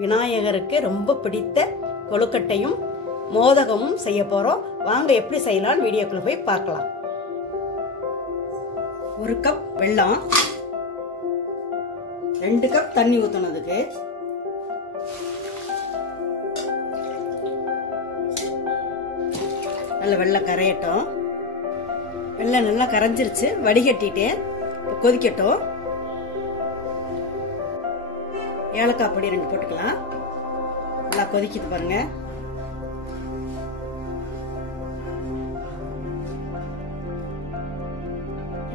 விநாயகருக்கு ரொம்ப பிடித்த கொழுக்கட்டையும் மோதகமும் செய்ய போறோம். வாங்க எப்படி செய்யலாம் வீடியோக்குள்ள போய் பார்க்கலாம். 1 கப் வெல்லம், 2 கப் தண்ணி ஊத்துனதுக்கு, நல்ல வெல்லம் கரையட்டும். வெல்லம் நல்லா கரைஞ்சிருச்சு, வடிகட்டிட்டேன். கொதிக்கட்டும். ஏலக்காய் பொடி 2 போட்டுக்கலாம். நல்லா கொதிக்குது பாருங்க.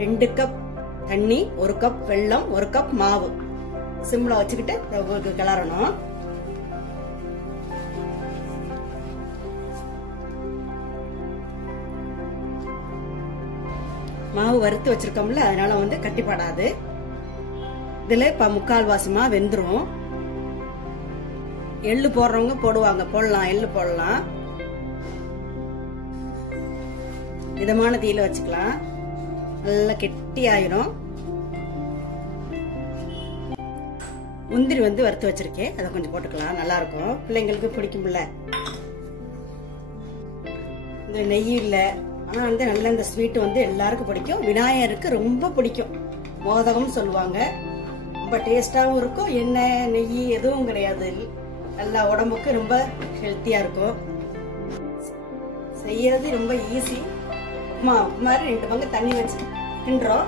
ரெண்டு கப் தண்ணி, 1 கப் வெல்லம், 1 கப் மாவு சிம்ல வச்சுக்கிட்டு கிளறணும். மாவு வறுத்து வச்சிருக்கோம்ல, அதனால கட்டிப்படாது. இதுல இப்ப 1/4 வாசிமா வெந்துரும். எள்ளு போடுறவங்க போடுவாங்க, போடலாம், எள்ளு போடலாம். மிதமான தீயில வச்சுக்கலாம். நல்லா கெட்டி ஆயிரும். முந்திரி வறுத்து வச்சிருக்கேன், அதை கொஞ்சம் போட்டுக்கலாம், நல்லா இருக்கும், பிள்ளைங்களுக்கு பிடிக்கும்ல. இந்த நெய் இல்ல, ஆனா நல்ல இந்த ஸ்வீட் எல்லாருக்கும் பிடிக்கும். விநாயகருக்கு ரொம்ப பிடிக்கும். மோதகம் சொல்லுவாங்க. ரொம்ப டேஸ்டாவும் இருக்கும். எண்ணெய் நெய் எதுவும் கிடையாது. நல்லா உடம்புக்கு ரொம்ப ஹெல்த்தியா இருக்கும். செய்யறது ரொம்ப ஈஸி. மாதிரி 2 பங்கு தண்ணி வச்சு கிண்டுறோம்.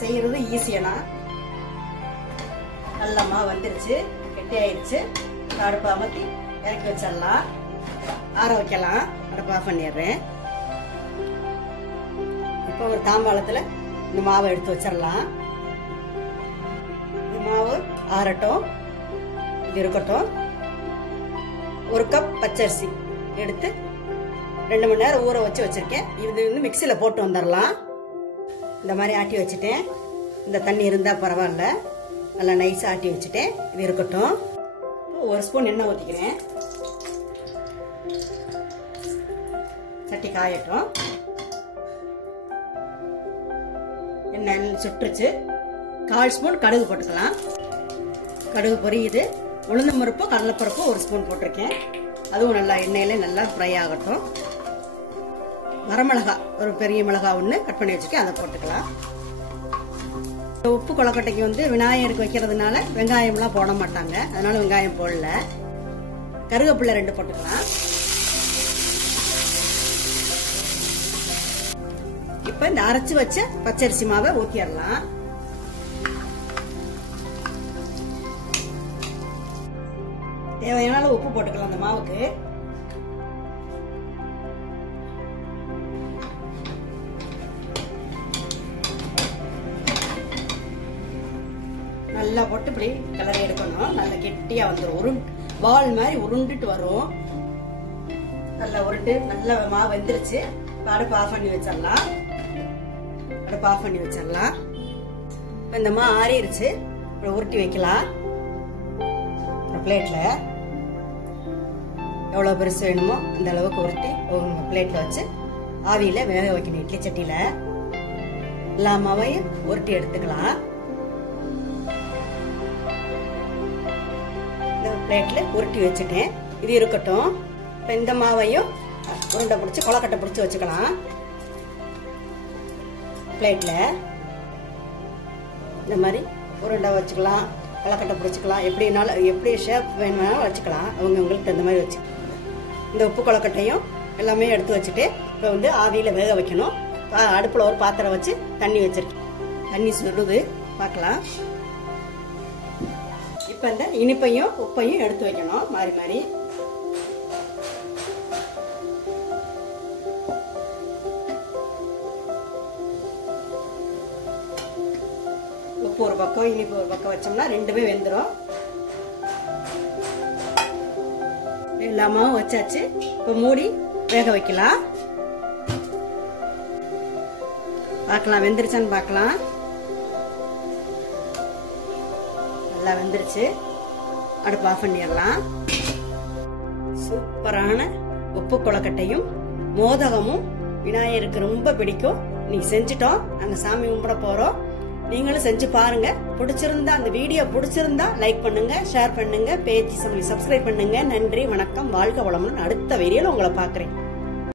செய்யறது ஈஸியா. நல்லா மாவு வந்துருச்சு, கெட்டி ஆயிடுச்சு. அடுப்பு அமர்த்தி இறக்கி வச்சிடலாம். ஆற வைக்கலாம். அடுப்பு ஆஃப் பண்ணிடுறேன். இப்போ ஒரு தாம்பாளத்துல இந்த மாவை எடுத்து வச்சிடலாம். இந்த மாவு ஆறட்டும், இது இருக்கட்டும். 1 கப் பச்சரிசி எடுத்து 2 மணி நேரம் ஊற வச்சு வச்சிருக்கேன். இது மிக்சியில போட்டு வந்துடலாம். இந்த மாதிரி ஆட்டி வச்சுட்டேன். இந்த தண்ணி இருந்தா பரவாயில்ல, நல்லா நைஸா ஆட்டி வச்சுட்டேன். இது இருக்கட்டும். 1 ஸ்பூன் எண்ணெய் ஊத்திக்கிறேன். சட்டி காயட்டும். எண்ணெய் சுட்டுருச்சு. 1/4 ஸ்பூன் கடுகு போட்டுக்கலாம். கடுகு பொரியுது. உளுந்து பருப்பு, கடலைப்பருப்பு 1 ஸ்பூன் போட்டிருக்கேன். அதுவும் நல்லா எண்ணெயில நல்லா ஃப்ரை ஆகட்டும். வரமிளகா, ஒரு பெரிய மிளகா 1 கட் பண்ணி வச்சுக்கேன், அதை போட்டுக்கலாம். உப்பு கொழுக்கட்டைக்கு விநாயகருக்கு வைக்கிறதுனால வெங்காயம்லாம் போட மாட்டாங்க, அதனால வெங்காயம் போடல. கருவேப்பிலை 2 போட்டுக்கலாம். இப்ப இந்த அரைச்சு வச்ச பச்சரிசி மாவை ஊத்திடலாம். தேவையான உப்பு போட்டுக்கலாம். அந்த மாவுக்கு நல்லா போட்டு இப்படி கிளறி எடுக்கணும். நல்லா கெட்டியா வந்துடும். பால் மாதிரி உருண்டுட்டு வரும். நல்லா உருண்டு நல்லா மாவு வெந்துருச்சு. அடுப்பு ஆஃப் பண்ணி வச்சிடலாம். அடுப்பு ஆஃப் பண்ணி வச்சிடலாம். இந்த மாவு ஆறிடுச்சு. உருட்டி வைக்கலாம். ஒரு பிளேட்ல எவ்வளவு பெருசு வேணுமோ அந்த அளவுக்கு உருட்டி பிளேட்ல வச்சு ஆவியில வேக வைக்கணும். இட்லி சட்டியில எல்லா மாவையும் உருட்டி எடுத்துக்கலாம். பிளேட்ல உருட்டி வச்சுட்டேன். இது இருக்கட்டும். இந்த மாவையும் உருண்டை பிடிச்சி கொழுக்கட்டை பிடிச்சி வச்சுக்கலாம். பிளேட்ல இந்த மாதிரி உருண்டை வச்சுக்கலாம், கொழுக்கட்டை பிடிச்சிக்கலாம். எப்படினாலும் எப்படி ஷேப் வேணும்னாலும் வச்சுக்கலாம். உங்களுக்கு தகுந்த மாதிரி வச்சு இந்த உப்பு கொழுக்கட்டையும் எல்லாமே எடுத்து வச்சுட்டு இப்போ ஆவியில வேக வைக்கணும். அடுப்புல ஒரு பாத்திரம் வச்சு தண்ணி வச்சிருக்கேன். தண்ணி சுடுது, பார்க்கலாம். இப்ப இந்த இனிப்பையும் உப்பையும் எடுத்து வைக்கணும் மாறி மாறி. உப்பு ஒரு பக்கம், இனிப்பு ஒரு பக்கம் வச்சோம்னா 2மே வெந்துடும். எல்லாமாவும் வச்சாச்சு. இப்ப மூடி வேக வைக்கலாம். பார்க்கலாம் வெந்துருச்சான்னு பார்க்கலாம். நல்லா வெந்துருச்சு. அடுப்பு ஆஃப் பண்ணிடலாம். சூப்பரான உப்பு கொழுக்கட்டையும் மோதகமும் விநாயகருக்கு ரொம்ப பிடிக்கும். இன்னைக்கு செஞ்சுட்டோம். நாங்க சாமி கும்பிட போறோம். நீங்களும் செஞ்சு பாருங்க. பிடிச்சிருந்தா அந்த வீடியோ பிடிச்சிருந்தா லைக் பண்ணுங்க, ஷேர் பண்ணுங்க, பேஜ் சப்ஸ்கிரைப் பண்ணுங்க. நன்றி, வணக்கம், வாழ்க வளமுடன். அடுத்த வீடியோல உங்களை பாக்குறேன்.